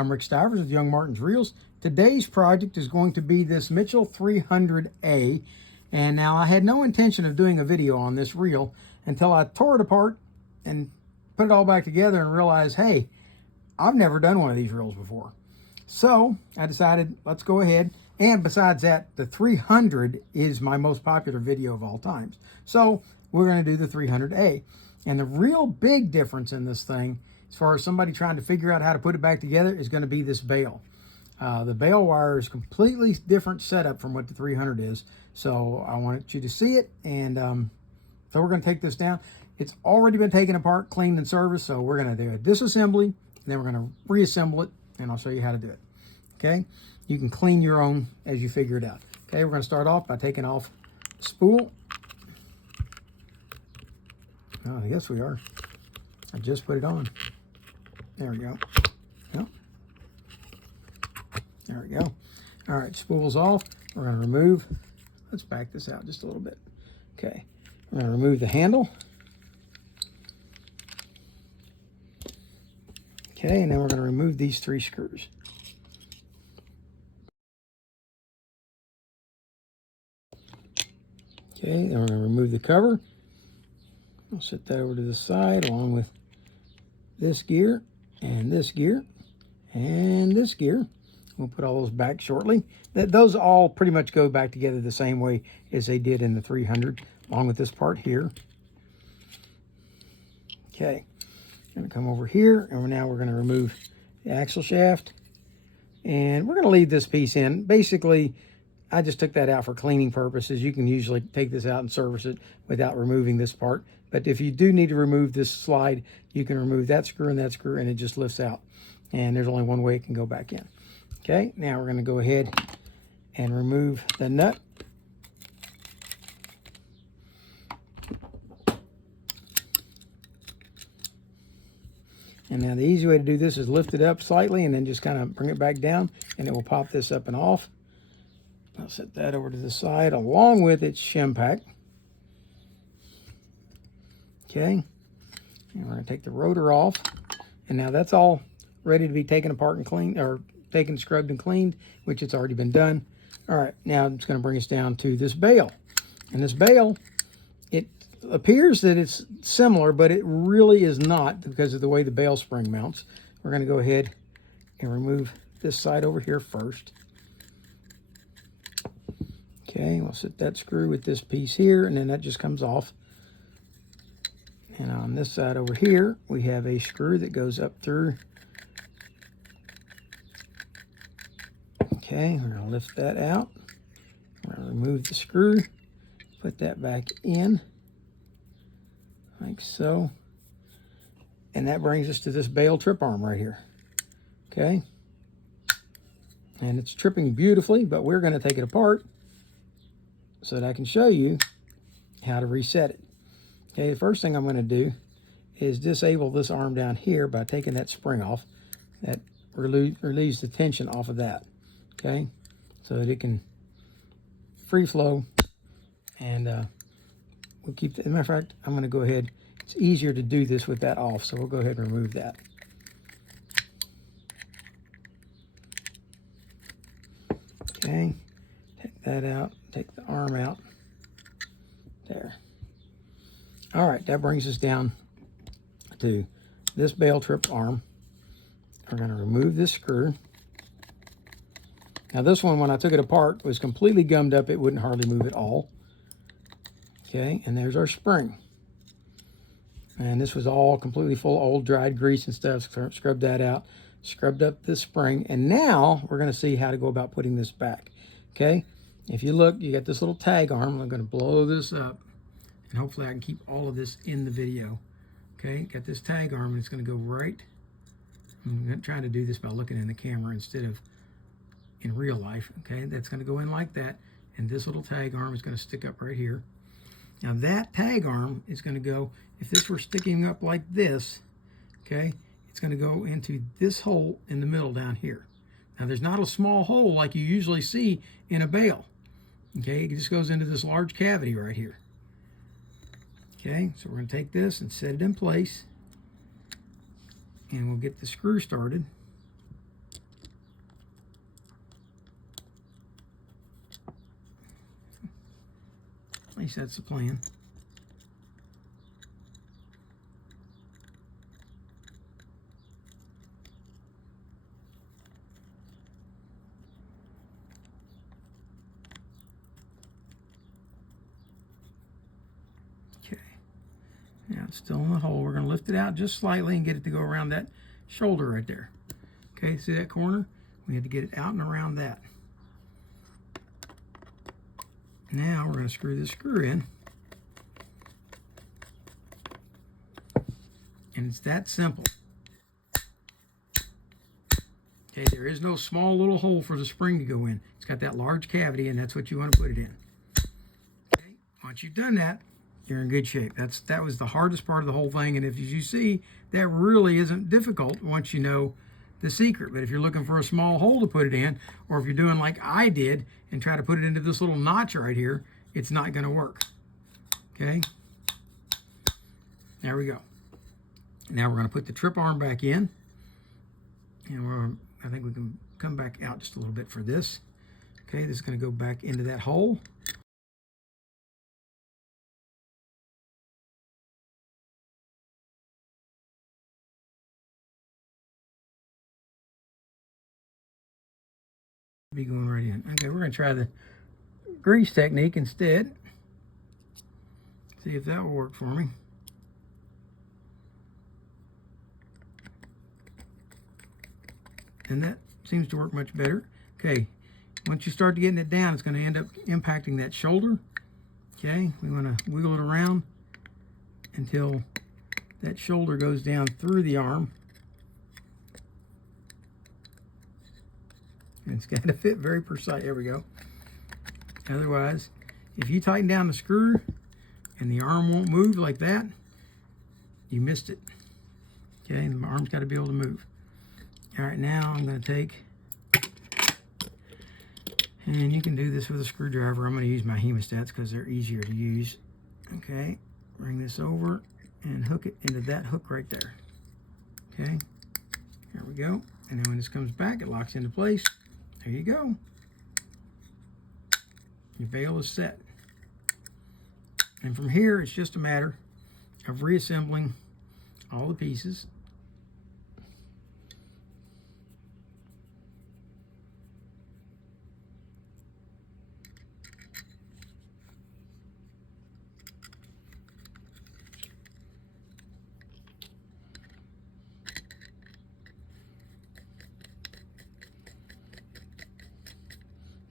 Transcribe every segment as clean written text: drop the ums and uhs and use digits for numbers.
I'm Rick Stivers with YoungMartin'sReels. Today's project is going to be this Mitchell 300A. And now I had no intention of doing a video on this reel until I tore it apart and put it all back together and realized, hey, I've never done one of these reels before. So I decided, let's go ahead. And besides that, the 300 is my most popular video of all times. So we're going to do the 300A. And the real big difference in this thing, as far as somebody trying to figure out how to put it back together, is going to be this bail. The bail wire is completely different setup from what the 300 is. So I want you to see it. And so we're going to take this down. It's already been taken apart, cleaned, and serviced. So we're going to do a disassembly, and then we're going to reassemble it, and I'll show you how to do it. Okay? You can clean your own as you figure it out. Okay, we're going to start off by taking off the spool. Oh, yes, we are. I just put it on. There we go. Yep. There we go. All right, spool's off. We're going to remove. Let's back this out just a little bit. Okay, we're going to remove the handle. Okay, and then we're going to remove these 3 screws. Okay, then we're going to remove the cover. I'll set that over to the side along with this gear and this gear and this gear. We'll put all those back shortly. Those all pretty much go back together the same way as they did in the 300, along with this part here. Okay, I'm going to come over here, and now we're going to remove the axle shaft. And we're going to leave this piece in. Basically, I just took that out for cleaning purposes. You can usually take this out and service it without removing this part. But if you do need to remove this slide, you can remove that screw, and it just lifts out. And there's only one way it can go back in. Okay, now we're going to go ahead and remove the nut. And now the easy way to do this is lift it up slightly and then just kind of bring it back down, and it will pop this up and off. I'll set that over to the side along with its shim pack. Okay, and we're going to take the rotor off. And now that's all ready to be taken apart and cleaned, or taken, scrubbed, and cleaned, which it's already been done. All right, now I'm just going to bring us down to this bail. And this bail, it appears that it's similar, but it really is not because of the way the bail spring mounts. We're going to go ahead and remove this side over here first. Okay, we'll set that screw with this piece here, and then that just comes off. And on this side over here, we have a screw that goes up through. Okay, we're going to lift that out. We're going to remove the screw, put that back in, like so. And that brings us to this bail trip arm right here. Okay, and it's tripping beautifully, but we're going to take it apart so that I can show you how to reset it. Okay, the first thing I'm going to do is disable this arm down here by taking that spring off. That relieves the tension off of that. Okay, so that it can free flow, and we'll keep the, as a matter of fact, I'm going to go ahead. It's easier to do this with that off, so we'll go ahead and remove that. Okay, take that out, take the arm out. There. All right, that brings us down to this bail trip arm. We're going to remove this screw. Now this one, when I took it apart, was completely gummed up. It wouldn't hardly move at all. Okay, and there's our spring. And this was all completely full of old dried grease and stuff. Scrubbed that out, scrubbed up this spring. And now we're going to see how to go about putting this back. Okay, if you look, you got this little tag arm. I'm going to blow this up, and hopefully I can keep all of this in the video. Okay, got this tag arm, and it's going to go right. I'm not trying to do this by looking in the camera instead of in real life. Okay, that's going to go in like that, and this little tag arm is going to stick up right here. Now that tag arm is going to go, if this were sticking up like this, okay, it's going to go into this hole in the middle down here. Now there's not a small hole like you usually see in a bail. Okay, it just goes into this large cavity right here. Okay, so we're going to take this and set it in place, and we'll get the screw started. least that's the plan. Okay. Now it's still in the hole. We're going to lift it out just slightly and get it to go around that shoulder right there. Okay, see that corner? We need to get it out and around that. Now we're going to screw this screw in. And it's that simple. Okay, there is no small little hole for the spring to go in. It's got that large cavity, and that's what you want to put it in. Okay, once you've done that, you're in good shape. That was the hardest part of the whole thing, and as you see, that really isn't difficult once you know the secret. But if you're looking for a small hole to put it in, or if you're doing like I did and try to put it into this little notch right here, it's not going to work. Okay, there we go. Now we're going to put the trip arm back in, and I think we can come back out just a little bit for this. Okay, this is going to go back into that hole. Be going right in. Okay, we're going to try the grease technique instead. See if that will work for me. And that seems to work much better. Okay, once you start getting it down, it's going to end up impacting that shoulder. Okay, we want to wiggle it around until that shoulder goes down through the arm. And it's got to fit very precise. There we go. Otherwise, if you tighten down the screw and the arm won't move like that, you missed it. Okay, the arm's got to be able to move. All right, now I'm going to take, and you can do this with a screwdriver. I'm going to use my hemostats because they're easier to use. Okay, bring this over and hook it into that hook right there. Okay, there we go. And then when this comes back, it locks into place. There you go. Your bail is set. And from here, it's just a matter of reassembling all the pieces.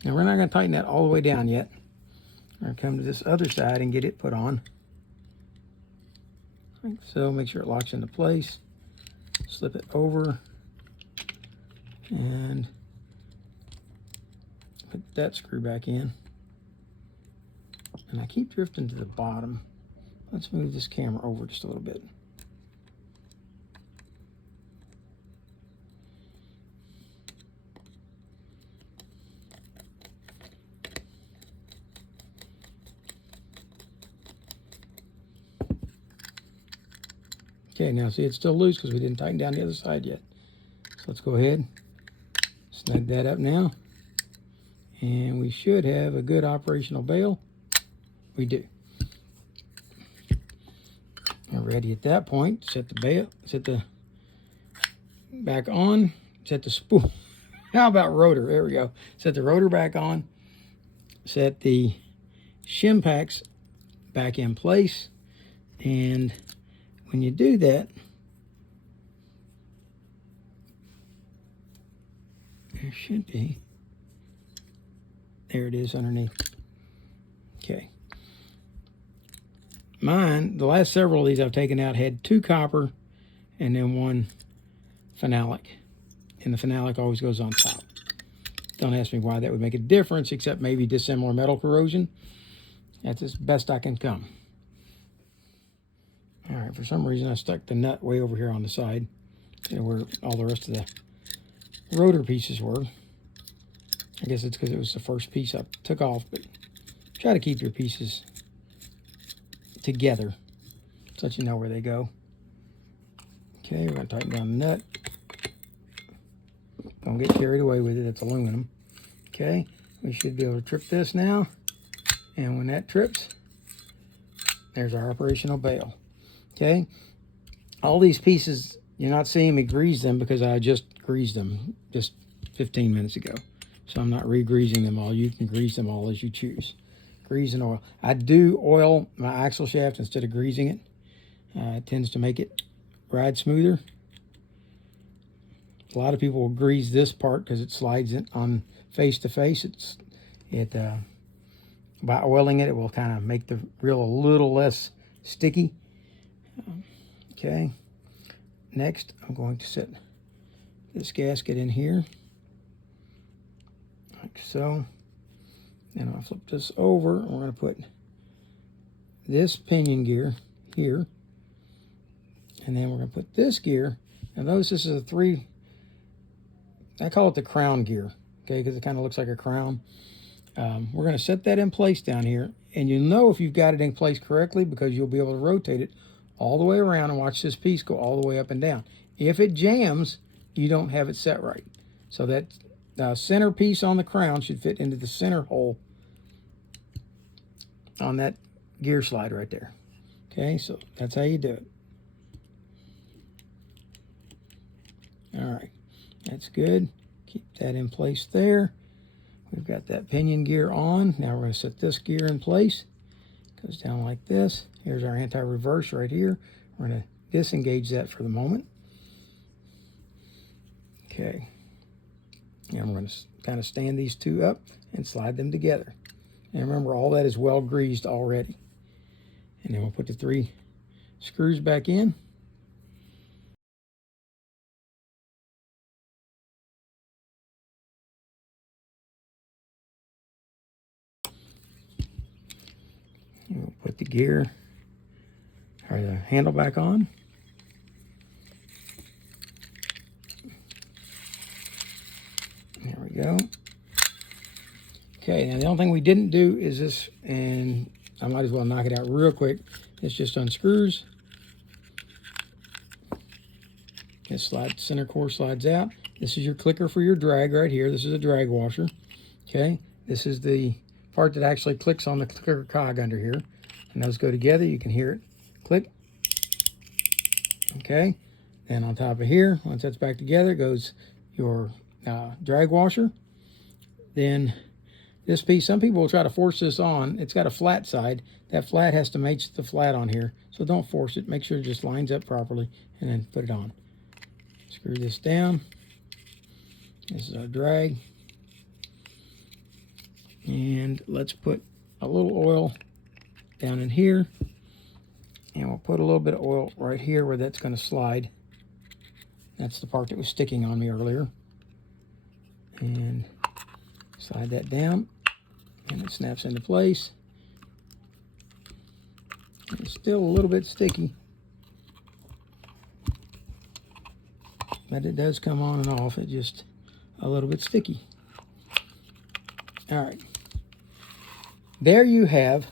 Now we're not going to tighten that all the way down yet. We're going to come to this other side and get it put on. Like so, make sure it locks into place. Slip it over and put that screw back in. And I keep drifting to the bottom. Let's move this camera over just a little bit. Okay, now see, it's still loose because we didn't tighten down the other side yet. So let's go ahead, snug that up now. And we should have a good operational bail. We do. We're ready at that point. Set the bail, set the back on, set the spool. How about rotor? There we go. Set the rotor back on. Set the shim packs back in place. And when you do that, there should be, there it is underneath. Okay. Mine, the last several of these I've taken out had 2 copper and then 1 phenolic. And the phenolic always goes on top. Don't ask me why that would make a difference, except maybe dissimilar metal corrosion. That's as best I can come. All right, for some reason I stuck the nut way over here on the side, where all the rest of the rotor pieces were. I guess it's because it was the first piece I took off, but try to keep your pieces together so that you know where they go. Okay, we're going to tighten down the nut. Don't get carried away with it, it's aluminum. Okay, we should be able to trip this now, and when that trips, There's our operational bail. Okay. All these pieces, you're not seeing me grease them because I just greased them just 15 minutes ago. So I'm not re-greasing them all. You can grease them all as you choose. Grease and oil. I do oil my axle shaft instead of greasing it. It tends to make it ride smoother. A lot of people will grease this part because it slides in on face to face. By oiling it, it will kind of make the reel a little less sticky. Okay. Next, I'm going to set this gasket in here, like so. And I'll flip this over, and we're going to put this pinion gear here. And then we're going to put this gear. Now notice this is I call it the crown gear, okay, because it kind of looks like a crown. We're going to set that in place down here, and you'll know if you've got it in place correctly because you'll be able to rotate it all the way around and watch this piece go all the way up and down. If it jams, you don't have it set right. So that center piece on the crown should fit into the center hole on that gear slide right there. Okay, so that's how you do it. All right, that's good. Keep that in place there. We've got that pinion gear on. Now we're going to set this gear in place. Goes down like this. Here's our anti-reverse right here. We're going to disengage that for the moment. Okay. And we're going to kind of stand these two up and slide them together. And remember, all that is well greased already. And then we'll put the 3 screws back in. We'll put the gear or the handle back on. There we go. Okay, now the only thing we didn't do is this, and I might as well knock it out real quick. This just unscrews. This center core slides out. This is your clicker for your drag right here. This is a drag washer. Okay, this is the part that actually clicks on the clicker cog under here. And those go together. You can hear it click. Okay, and on top of here, once that's back together, goes your drag washer. Then this piece, some people will try to force this on. It's got a flat side. That flat has to match the flat on here. So don't force it. Make sure it just lines up properly and then put it on. Screw this down. This is our drag. And let's put a little oil down in here. And we'll put a little bit of oil right here where that's going to slide. That's the part that was sticking on me earlier. And slide that down. And it snaps into place. It's still a little bit sticky, but it does come on and off. It's just a little bit sticky. All right. There you have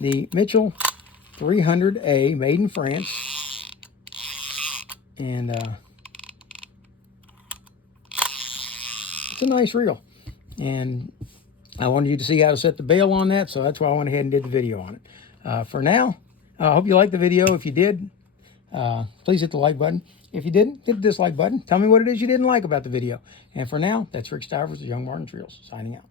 the Mitchell 300A made in France. And it's a nice reel. And I wanted you to see how to set the bail on that, so that's why I went ahead and did the video on it. For now, I hope you liked the video. If you did, please hit the like button. If you didn't, hit the dislike button. Tell me what it is you didn't like about the video. And for now, that's Rick Stivers of YoungMartin'sReels, signing out.